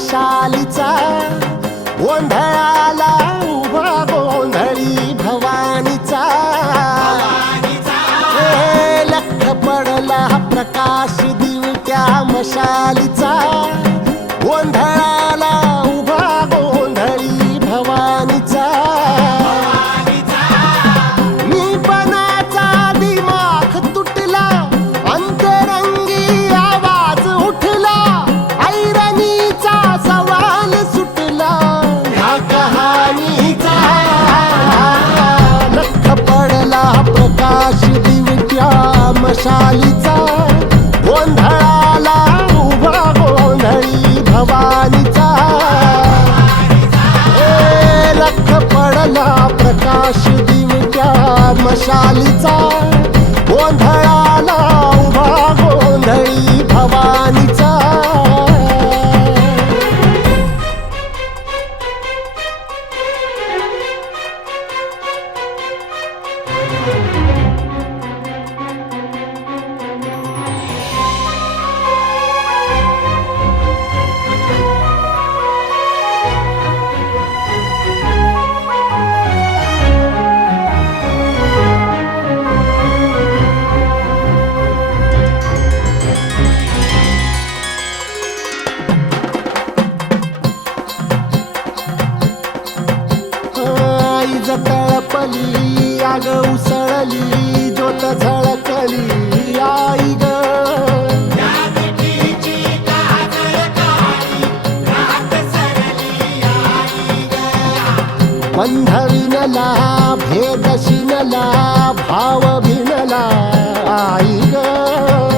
मशालीचा गोंधळाला उभा गोंधळी भवानीचा लख पडला प्रकाश दिवट्या मशालीचा गोंधळाला उभा गोंधळी भवानीचा मीपणाचा दिमाग तुटला अंतरंगी आवाज उठला ऐरणीचा सवाल सुटला ह्या कहाणीचा लख पडला प्रकाश दिवट्या मशालीचा गोंधळाला उभा गोंधळी भवानीचा लख पडला प्रकाश दिवट्या मशालीचा गोंधळाला उभा गोंधळी भवानीचा तळपली आग उसळली ज्योत झळकली आई ग बंध विनला भेद शिनला भाव भिनला आई ग